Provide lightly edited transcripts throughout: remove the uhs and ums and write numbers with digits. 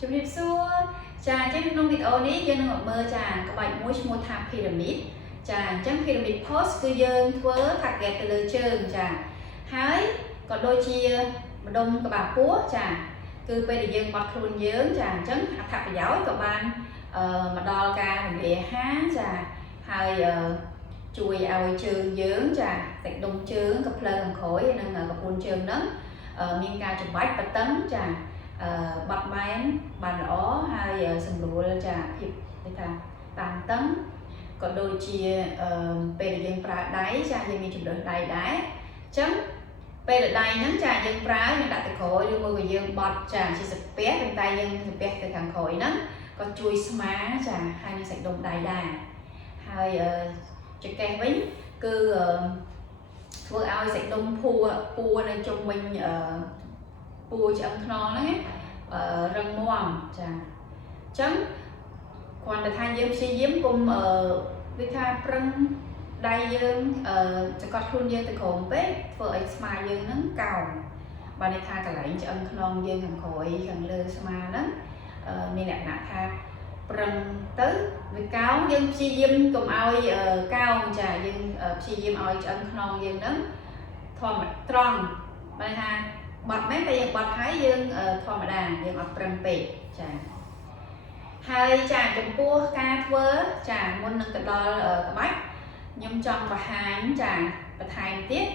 ជំរាបសួរចាអញ្ចឹងក្នុងវីដេអូនេះយើងនឹងមើលចាក្បាច់មួយឈ្មោះថា pyramid ចាអញ្ចឹង pyramid pose គឺយើងធ្វើ target ទៅលើជើងចាហើយក៏ដូចជាម្ដុំក្បាលពោះចាគឺពេលដែលយើងបត់ខ្លួនយើងចាអញ្ចឹងអត្ថប្រយោជន៍ក៏បានមកដល់ការរំលាយអាហារចាហើយជួយឲ្យជើងយើងចាសាច់ដុំជើងក៏ផ្លូវខាងក្រោយនិងកពួនជើងហ្នឹងមានការចម្បាច់បតឹងចាបាត់បែនបានល្អហើយសម្រួលចាភាពគេថាតានតឹងក៏ដូចជាពេលដែលយើងប្រើដៃចាយើងមានជម្រើសដៃដែរអញ្ចឹងពេលដែលដៃហ្នឹងចាយើងប្រើយើងដាក់ទៅក្រោយឬមួយក៏យើងបត់ចាជាសាពះប៉ុន្តែយើងសាពះទៅខាងក្រោយហ្នឹងក៏ជួយស្មាចាហើយនឹងសាច់ដុំដៃដែរហើយចង្កេះវិញគឺធ្វើឲ្យសាច់ដុំពួរនៅជុំវិញពួរឆ្អឹងខ្នងហ្នឹងរឹងមាំចាអញ្ចឹងគ្រាន់តែថាយើងព្យាយាមកុំវាថាប្រឹងដៃយើងចង្កត់ខ្លួនយើងទៅក្រោមពេកធ្វើឲ្យស្មាយើងហ្នឹងកោងបានន័យថាកន្លែងឆ្អឹងខ្នងយើងខាងក្រោយខាងលើស្មាហ្នឹងមានលក្ខណៈថាប្រឹងទៅវាកោងយើងព្យាយាមកុំឲ្យកោងចាយើងព្យាយាមឲ្យឆ្អឹងខ្នងយើងហ្នឹងធម្មត្រង់បានថាបាត់មែនតែយើងបាត់ហើយយើងធម្មតាយើងអត់ប្រឹងពេកចាហើយចាចំពោះការធ្វើចាមុននឹងទៅដល់ក្បាច់ខ្ញុំចង់បង្ហាញចាបន្ថែមទៀត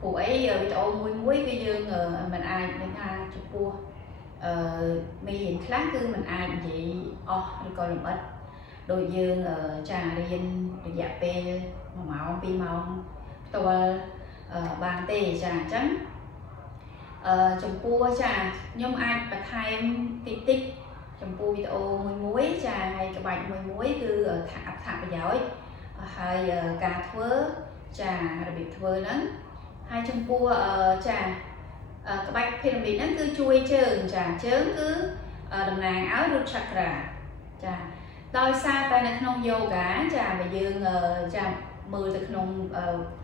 ព្រោះអីវីដេអូមួយគឺយើងមិនអាចនឹងថាចំពោះមេរៀនខ្លះគឺមិនអាចនិយាយអស់ឬក៏លម្អិតដោយយើងចារៀនរយៈពេល1ម៉ោង2ម៉ោងផ្ទាល់បានទេចាអញ្ចឹងចំពោះចាខ្ញុំអាចបន្ថែមតិចតិចចំពោះវីដេអូមួយចាហើយក្បាច់មួយគឺអត្ថប្រយោជន៍ហើយការធ្វើចារបៀបធ្វើហ្នឹងហើយចំពោះចាក្បាច់ pyramid ហ្នឹងគឺជួយជើងចាជើងគឺតំណាងឲ្យ root chakra ចាដោយសារតែនៅក្នុង yoga ចាបើយើងចាមើលទៅក្នុង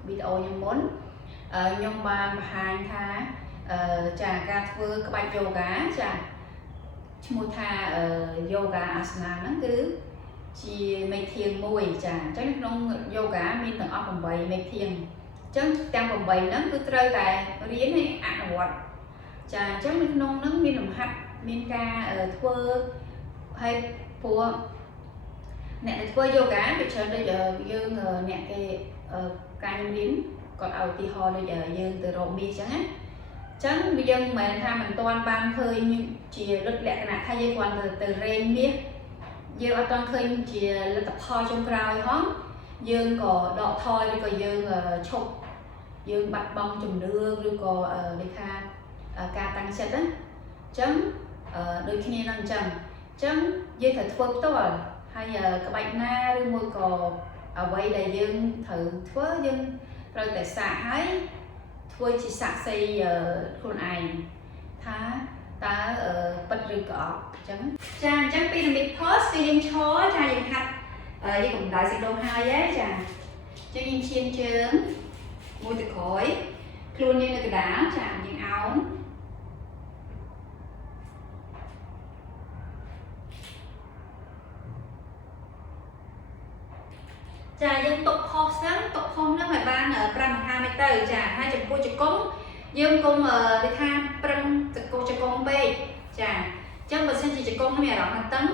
វីដេអូខ្ញុំមុនខ្ញុំបានបង្ហាញថាចាការធ្វើក្បាច់ yoga ចាឈ្មោះថា yoga asana ហ្នឹងគឺជាមេធាងមួយចាអញ្ចឹងក្នុង yoga មានទាំងអស់8មេធាងអញ្ចឹងទាំង8ហ្នឹងគឺត្រូវតែរៀនហើយអនុវត្តចាអញ្ចឹងនៅក្នុងហ្នឹងមានលំហាត់មានការធ្វើហើយព្រោះអ្នកដែលធ្វើ yoga វាច្រើនដូចយើងអ្នកគេការរៀនគាត់ឲ្យឧទាហរណ៍ដូចយើងទៅរកមាសអញ្ចឹងណាចឹងយើងមិនមែនថាមិនទាន់បានឃើញជាលទ្ធលក្ខណៈថាយើងគ្រាន់ទៅរែងមាសយើងអត់ទាន់ឃើញជាលទ្ធផលចុងក្រោយហងយើងក៏ដកថយឬក៏យើងឈប់យើងបាត់បង់ជំនឿឬក៏លេខាការតាំងចិត្តណាអញ្ចឹងដូចគ្នានឹងអញ្ចឹងយើងត្រូវធ្វើផ្ទាល់ហើយក្បាច់ណាឬមួយក៏អ្វីដែលយើងត្រូវធ្វើយើងត្រូវតែសាកហើយធ្វើជាសាក្សីខ្លួនឯងថាតើពិតឬក៏អត់អញ្ចឹងចាអញ្ចឹង pyramid pose គឺយើងឈរចាយើងហាត់យើងកម្ដៅសាច់ដុំហើយចាអញ្ចឹងយើងឈានជើងមួយទៅក្រោយខ្លួនយើងនៅកណ្ដាលចាយើងអោនចាយើងទុក pose ហ្នឹងឲ្យបាន5ដង្ហើមទៅចាហើយចំពោះជង្គង់យើងកុំគេថាប្រឹងជង្គង់ពេកចាអញ្ចឹងបើសិនជាជង្គង់មានអារម្មណ៍ថាតឹង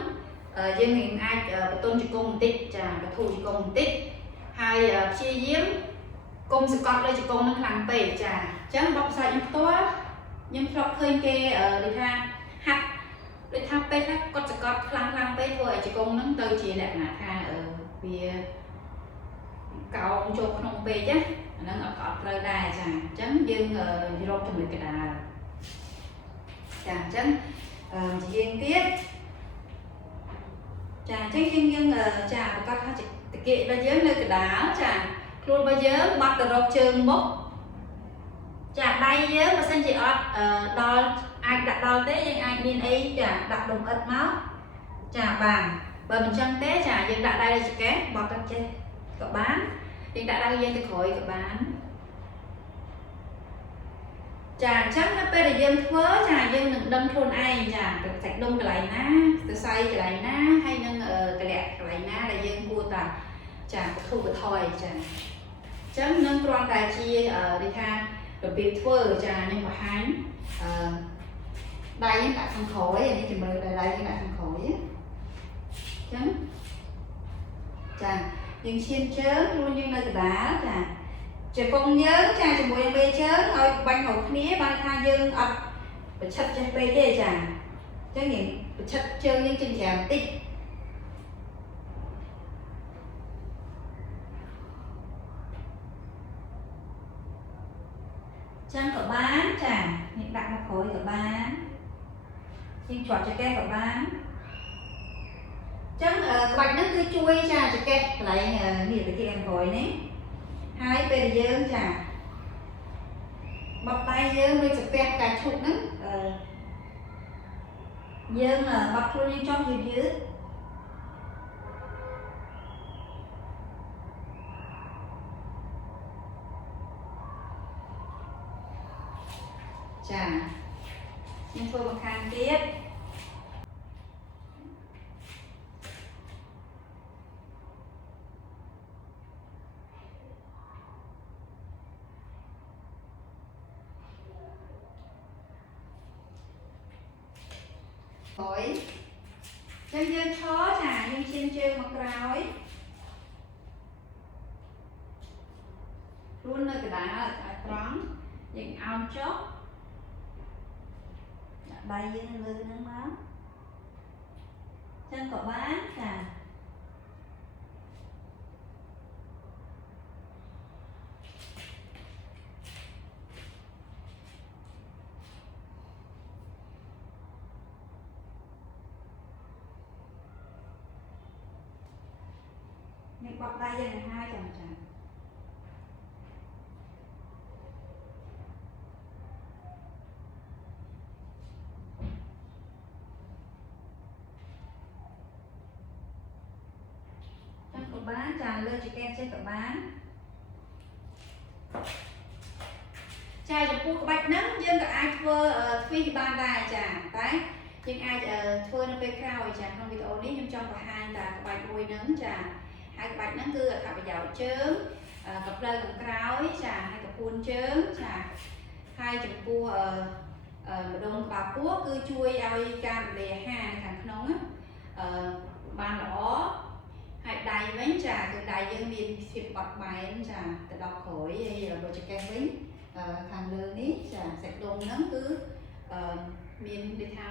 យើងអាចបន្ទន់ជង្គង់បន្តិចចាបធូរជង្គង់បន្តិចហើយព្យាយាមកុំសង្កត់លើជង្គង់នឹងខ្លាំងពេកចាអញ្ចឹងបបផ្សាយខ្ញុំផ្ទាល់ខ្ញុំធ្លាប់ឃើញគេដូចថាហាត់ដូចថាពេលខ្លះគាត់សង្កត់ខ្លាំងពេកធ្វើឲ្យជង្គង់នឹងទៅជាលក្ខណៈថាវាកោងចូលក្នុងពេកណាអាហ្នឹងអត់ត្រូវដែរចាអញ្ចឹងយើងរកចំណុចកណ្ដាលចាអញ្ចឹងជាយើងទៀតចាអញ្ចឹងយើងចាប្រកាសថាតាគៀករបស់យើងនៅកណ្ដាលចាខ្លួនរបស់យើងបាត់ទៅរកជើងមុខចាដៃយើងបើសិនជាអត់ដល់អាចដាក់ដល់ទេយើងអាចមានអីចាដាក់លំអិតមកចាបានបើមិនចឹងទេចាយើងដាក់ដៃលើចង្កេះបត់ទៅចេះក៏បានយើងដាក់ដៃយើងទៅក្រោយក៏បាន ចាអញ្ចឹងនៅពេលដែលយើងធ្វើចាយើងនឹងដឹងខ្លួនឯងចាទៅសាច់ដុំកន្លែងណាទៅសៃកន្លែងណាហើយនឹងតម្លាក់កន្លែងណាដែលយើងគួរតែចាបធូរបថយចាអញ្ចឹងនឹងគ្រាន់តែជានិយាយថារបៀបធ្វើចាខ្ញុំបង្ហាញដៃយើងដាក់ខាងក្រោយនេះជំរឿដៃយើងដាក់ខាងក្រោយអញ្ចឹងចាយើងឈានជើងខ្លួនយើងនៅកណ្ដាលចាជង្គង់យើងចាជាមួយនឹងមេជើងឲ្យបាញ់រកគ្នាបានថាយើងអត់ប្រឆិតចេះពេកទេចាអញ្ចឹងយើងប្រឆិតជើងយើងចេញច្រើនបន្តិចចឹងក៏បានចានេះដាក់មកក្រោយក៏បានយើងជាប់ចង្កេះក៏បានចឹងក្បាច់ហ្នឹងគឺជួយចាចង្កេះកន្លែងនេះទៅខាងក្រោយនេះហើយពេលយើងចាបត់ដៃយើងដូចស្ពះកាឈុកហ្នឹងយើងបត់ខ្លួនយើងចង់យឺតចាខ្ញុំធ្វើបង្ខាំទៀតចឹងយើងឈរចាយើងឈានជើងមកក្រោយខ្លួននៅកណ្ដាលឲ្យត្រង់យើងអោនចុះដាក់ដៃយើងនៅលើហ្នឹងមកចឹងក៏បានចានេះបត់ដៃយ៉ាងណាហើយចាំចាំក៏បានចាលើចង្កេះចេះក៏បានចាចំពោះក្បាច់ហ្នឹងយើងក៏អាចធ្វើទ្វីសបានដែរចាតែយើងអាចធ្វើនៅពេលក្រោយចាក្នុងវីដេអូនេះខ្ញុំចង់បង្ហាញតែក្បាច់មួយហ្នឹងចាហើយក្បាច់ហ្នឹងគឺអត្ថប្រយោជន៍ជើងកផ្លូវខាងក្រោយចាហើយកពួនជើងចាហើយចំពោះម្ដងក្បាលពោះគឺជួយឲ្យការរលាយអាហារខាងក្នុងបានល្អហើយដៃវិញចាគឺដៃយើងមានភាពបត់បែនចាទៅដល់ក្រោយហើយដូចចង្កេះវិញខាងលើនេះចាសាច់ដុំហ្នឹងគឺមានដូចថា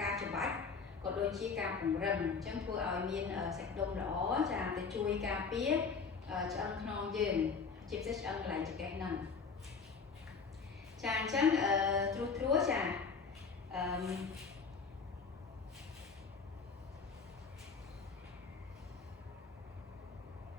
ការច្របាច់ក៏ដូចជាការពង្រឹងអញ្ចឹងធ្វើឲ្យមានសាច់ដុំល្អចាទៅជួយការពារឆ្អឹងខ្នងយើងជាពិសេសឆ្អឹងកន្លែងចង្កេះហ្នឹងចាអញ្ចឹងត្រួសចា